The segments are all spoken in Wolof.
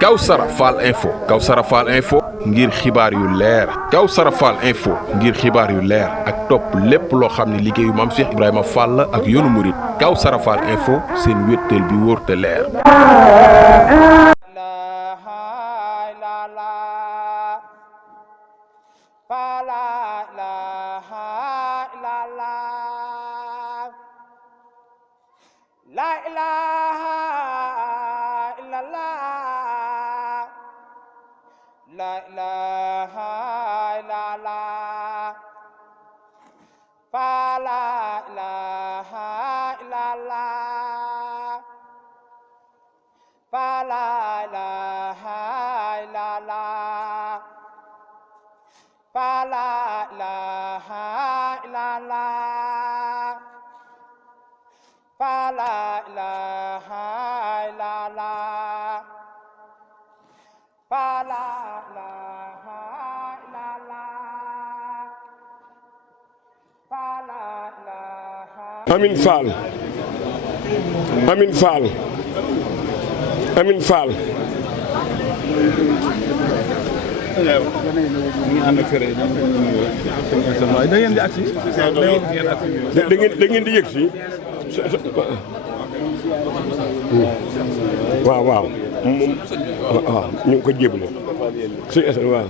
Kawsara Fall Info ngir xibaar yu leer Kawsara Fall Info ngir xibaar yu leer ak topp lépp loo xam ne liggéeyu Maam Cheikh Ibrahima Fall ak yoonu murit Kawsara Fall Info seen wéttal bi wóor te leer. Amin Fall Amin Fall Amin Fall da ngeen di yëg si waaw waaw waaw ñu ngi ko jébale sëñ Assane waaw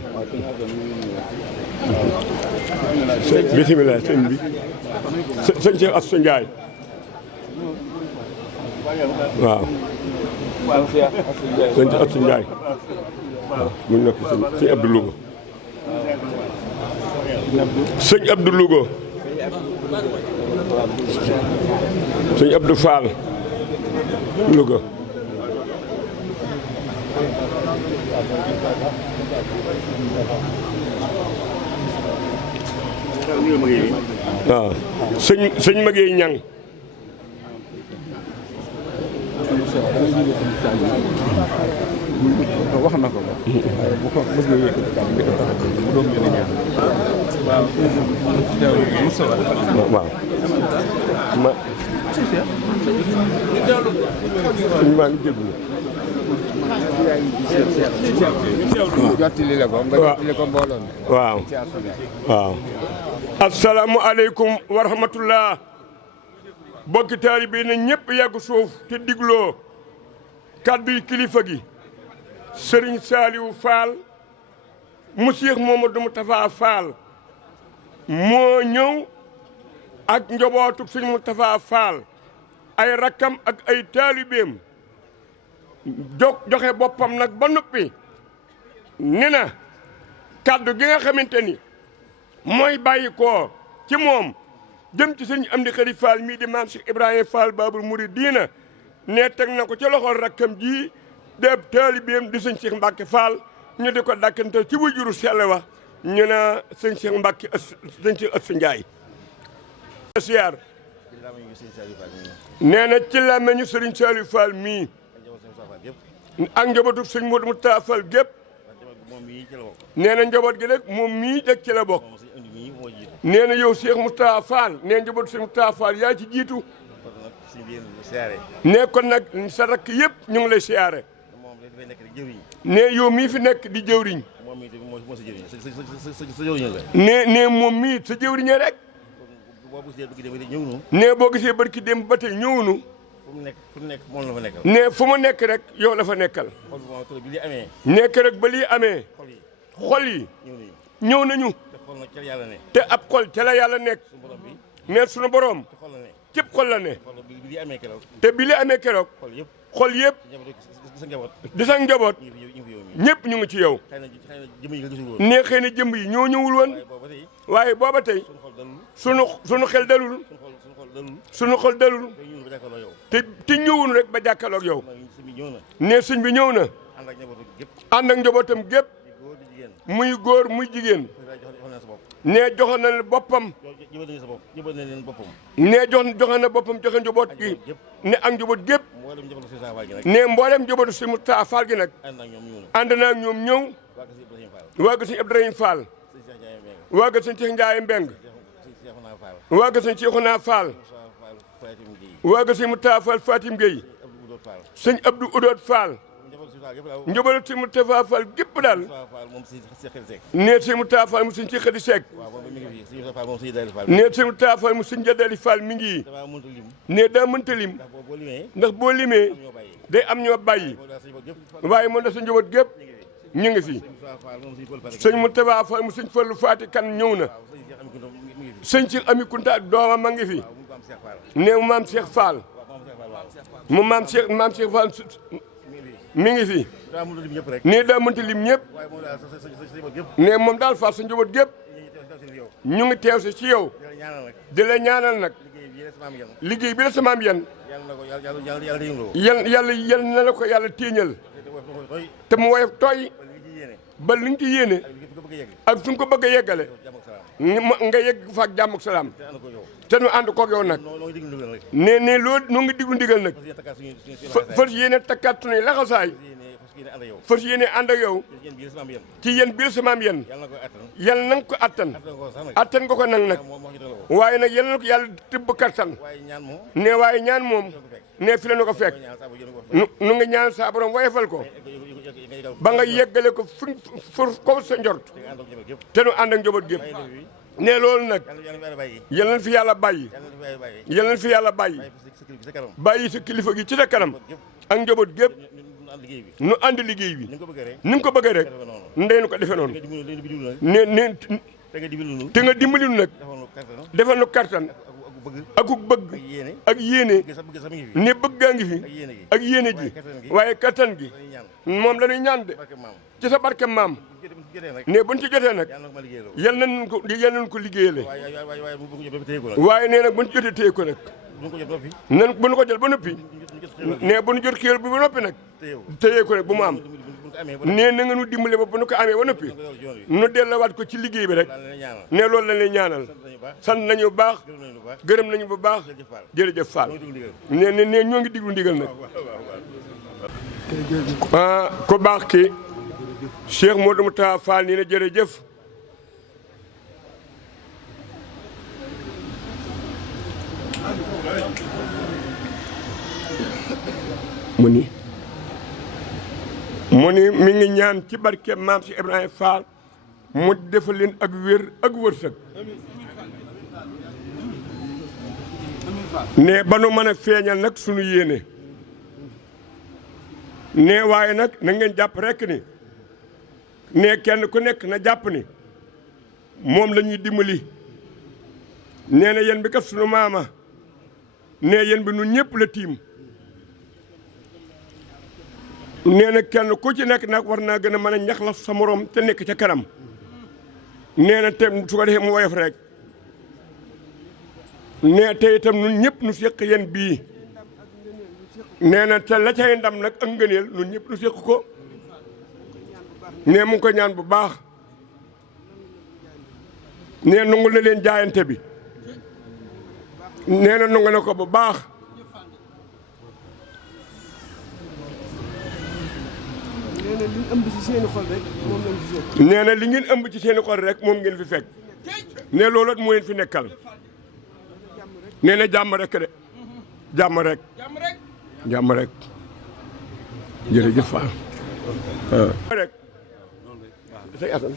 bisimilah sëñ bi sëñ Cheikh Assou Ndiaye waaw sëñ Cheikh Assou Ndiaye waaw mu nekk sëñ Abdou Louga sëñ Abdou Louga sëñ Abdou Fall Louga waaw sëñ Maguette Niang wax na ko waaye bu ko bëggee yëkkati kàddu bi dafa tax mu doog leen a ñaan waaw waaw ma suñu maa ngi déglu jottali la ko nga jottali ko mbooloo mi waaw waaw asalaamualeykum wa rahmatullah bokki taalibe yi ne ñëpp yàgg suuf te digloo kàddu yi kilifa gi Serigne Saliou Fall mu Cheikh Mamadou Moustapha Fall moo ñëw ak njobootu Serigne Moustapha Fall ay rakkam ak ay taalibeem joxe boppam nag ba noppi ni na kàddu gi nga xamante ni mooy bàyyi ko ci moom jëm ci sëñ Amdi Khady Fall mii di Maam Cheikh Ibrahima Fall Babul Mouridina ne teg na ko ci loxol rakkam ji déeb taalibeem di sëñ Cheikh Mbacke Fall ñu di ko dàkkantal ci wajuru sell wa ñu na sëñ Cheikh Mbacke sëñ Cheikh Assou Ndiaye siyaar nee na ci làmmiñu sëriñ Saliou Fall mii ak njabootu sëñ Modou Moustapha Fall gépp nee na njaboot gi nag moom mii dëkk ci la bokk nee na yow Cheikh Moustapha Fall nee njabootu sëñ Moustapha Fall yaa ci jiitu nee kon nag sa rakk yëpp ñu ngi lay siyaare nee yow mii fi nekk di jëwriñ nee moom mii sa jëwriñe rek nee boo gisee barki démb ba tey ñëwunu nee fu mu nekk rek yow la fa nekkal nekk rek ba lii amee xol yi ñëw nañu te ab xol ca la yàlla nekk nee sunu borom cëpp xol la ne te bi li amee keroog xol yëpp di sa njaboot ñëpp ñu ngi ci yow nee xëy na jëmb yi ñoo ñëwul woon waaye booba tey sunu xel dalul sunu xol dalul te ñëwul rek ba jàkkaloog yow nee sëñ bi ñëw na ànd ak njabootam gépp muy góor muy jigéen nee joxoon na leen boppam nee joxoon na boppam joxe njaboot gi ne ak njaboot gépp nee mboolem njabootu si Moustapha Fall gi nag ànd naa ak ñoom ñëw waa ga sëñ Ibrahima Fall waa ga sëñ Cheikh Ndiaye Mbeng waa ga sëñ Cheikhouna Fall waa ga sëñ Moustapha Fall Fatim Gueye sëñ Abdou Odoot Fall njabootu sëñ Moustapha Fall gépp daal nee sëñ Moustapha Fall mu sëñ ci Xadi Seck nee sëñ Moustapha Fall mu sëñ Jadali Fall mi ngi nee daa mënta lim ndax boo limee day am ñoo bàyyi waaye moom da sa njaboot gépp ñu ngi fi sëñ Moustapha Fall mu sëñ Fallu Faati Kan ñëw na sëñ Cheikh Ami Kunta ak doomam ma ngi fi nee maam Cheikh Fall mu maam Cheikh Fall mi ngi fi nee daa mënta lim ñëpp nee moom daal Fall sa njaboot gépp ñu ngi teew si ci yow di la ñaanal nag liggéey bi la sa maam yan yal na la ko yàlla téeñal te mu woyof tooy ba li nga ci yéene ak fi nga ko bëgg a yeggale nga yegg fa ak jàmm ak salaam te nu ànd koog yow nag ne loolu nu ngi diglu ndigal nag fas yéene takkaat sunuy laxasaay fas yéene ànd ak yow ci yéen biir sa maam yéen yal na nga ko attan nga ko nag waaye nag yal na ko yàlla tibb kattan ne waaye ñaan moom ne fi la nu ko fekk nu nga ñaan saa borom woyefal ko ba nga yeggale ko fu ko sa njort te nu ànd ak njaboot gépp ne loolu nag yal na fi yàlla bàyyi yal na fi yàlla bàyyi sa kilifa gi ci sa kanam ak njaboot gépp nu ànd liggéey bi ni nga ko bëggee rek ndeynu ko defe noonu ne te nga dimbali nu nag defal nu kattan akuk bëgg ak yéene ne bëggaa ngi fi ak yéene ji waaye kattan gi moom la ñuy ñaan de ci sa barke maam ne buñ ci jotee nag yal nañ ko liggéeyale waaye nee nag buñ ci jotee téye ko nag bu ñu ko jël ba noppi ne bu ñu jot xéwal bi ba noppi nag téye ko nag bu mu am nee na nga nu dimbale ba bu ñu ko amee ba noppi nu delluwaat ko ci liggéey bi rek ne loolu lañ lay ñaanal sant nañu bu baax gërëm nañu bu baax jërëjëf Fall ne ñoo ngi diglu ndigal nag ko baax ki Cheikh Modou Moustapha Fall nii na jërëjëf mu ni mi ngi ñaan ci barke maam si Ibrahima Fall mu defal leen ak wér ak wërsëg ne ba nu mën a feeñal nag sunu yéene ne waaye nag na ngeen jàpp rekk ni ne kenn ku nekk na jàpp ni moom la ñuy dimbali nee na yéen bi kat sunu maama ne yéen bi nun ñëpp la tiim nee na kenn ku ci nekk nag war naa gën a mën a ñaxlaf sa morom te nekk ca kanam nee na te su ko defee mu woyof rek nee te itam nun ñëpp nu séq yéen bii nee na te la cay ndam nag ak ngëneel nun ñëpp nu séq ko nee mu ngi ko ñaan bu baax nee nungul na leen jaayante bi nee na nungu na ko bu baax nee na li ngeen ëmb ci seeni xol rek moom ngeen fi fekk ne loolu moo leen fi nekkal nee na jàmm rek de jàmm rek jërëjëf Fall rek say asan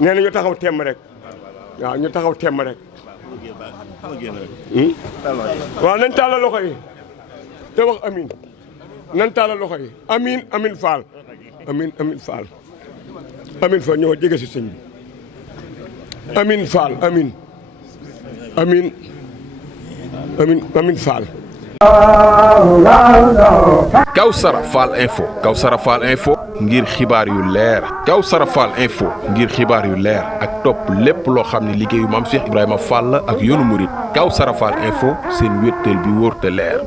nee na ñu taxaw temm rek waaw ñu taxaw temm rek waaw nañ tàllal loxo yi te wax amin nañ tàllal loxo yi amin Fall amin Fall amin Fall ñëw jege si sëñ bi amin Fall amin Fall Kawsara Fall Info ngir xibaar yu leer Kawsara Fall Info ngir xibaar yu leer ak topp lépp loo xam ne liggéeyu maam Cheikh Ibrahima Fall ak yoonu murit Kawsara Fall Info seen wéttal bi wóor te leer